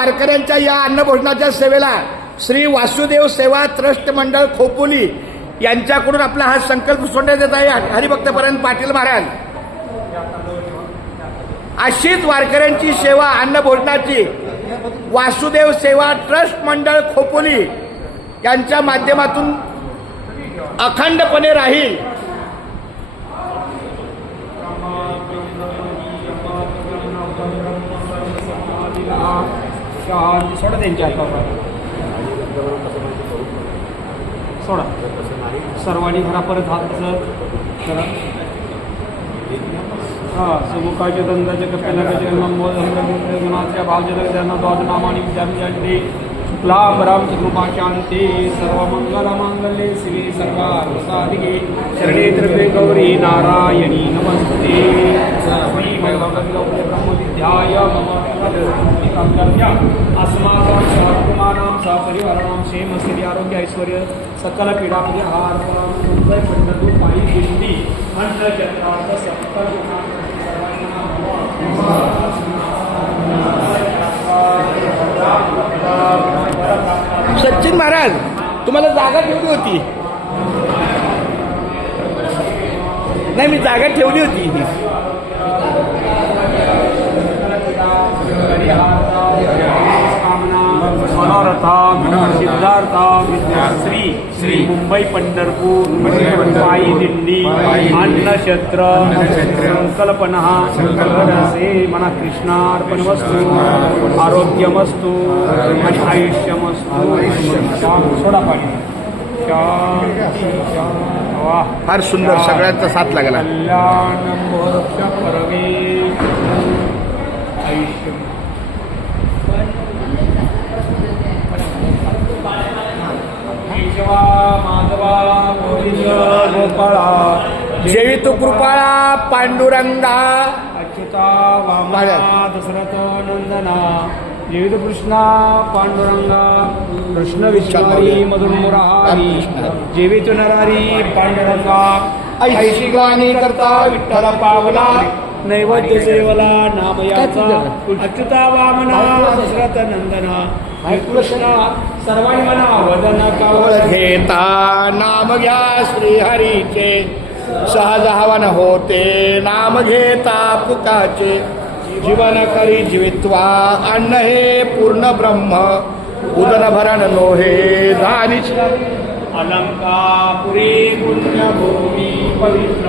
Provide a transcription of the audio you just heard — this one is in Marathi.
वारकऱ्यांच्या या अन्नभोजनाच्या सेवेला श्री वासुदेव सेवा ट्रस्ट मंडळ खोपोली यांच्याकडून आपला हा संकल्प सोडण्यात येत आहे. हरिभक्तपर्यंत पाटील महाराज अशीच वारकऱ्यांची सेवा अन्नभोजनाची वासुदेव सेवा ट्रस्ट मंडळ खोपोली यांच्या माध्यमातून अखंडपणे राहील. सोडा त्यांच्या सोडा सर्वांनी घरापर्यंत हात करा. हां समुखाच्या दंदाच्या कप्याच्या गुणाच्या भावजनक त्यांना द्वाद नामानी विद्यार्थी शुक्लांबराम कृपा शांती सर्वमंगलमांगल्ये श्री सर्वार्थसाधिके शरणे त्र्यंबके गौरी नारायणी नमस्ते. श्री ब्रह्मविद्याय मम अस्माकं सहकुमारां सहपरिवाराणां क्षेम स्थिति आरोग्य ऐश्वर्य सकल पीडापरिहार मुंबई पंढरपूर पायी दिंडी अंतर्गत सकल सचिन महाराज तुम्हाला जागा ठेवली होती. नाही मी जागा ठेवली होती. मनोरथा सिद्धार्था श्री श्री मुंबई पंढरपूर पायी दिंडी अन्नक्षेत्र संकल्पना से मना कृष्णार्पणमस्तु आरोग्यमस्तु आणि आयुष्यमस्तु. सोडा पाणी. फार सुंदर सगळ्यांचा साथ लागला. कल्याण मोक्ष परमे आयुष्य माधवा गोविंद गोपाळा जेवी तू कृपाळा पांडुरंगा अच्युता वामना दशरथ नंदना जेवित कृष्णा पांडुरंगा कृष्ण विचारी मधुर मुरारी जेवित नरारी पांडुरंगा ऐशी गाणी करता विठ्ठल पावला नैवेद्य सेवला नामयाचा अच्युता वामना दशरथ नंदना कृष्णा सर्वांनी म्हणा वदन कवळ घेता नाम घ्या श्रीहरीचे सहज हवन होते नाम घेता पुताचे जीवन करी जीवित्वा अन्न हे पूर्ण ब्रह्म उदन भरण लोहे धानिश अलंकापुरी पुण्यभूमी पवित्र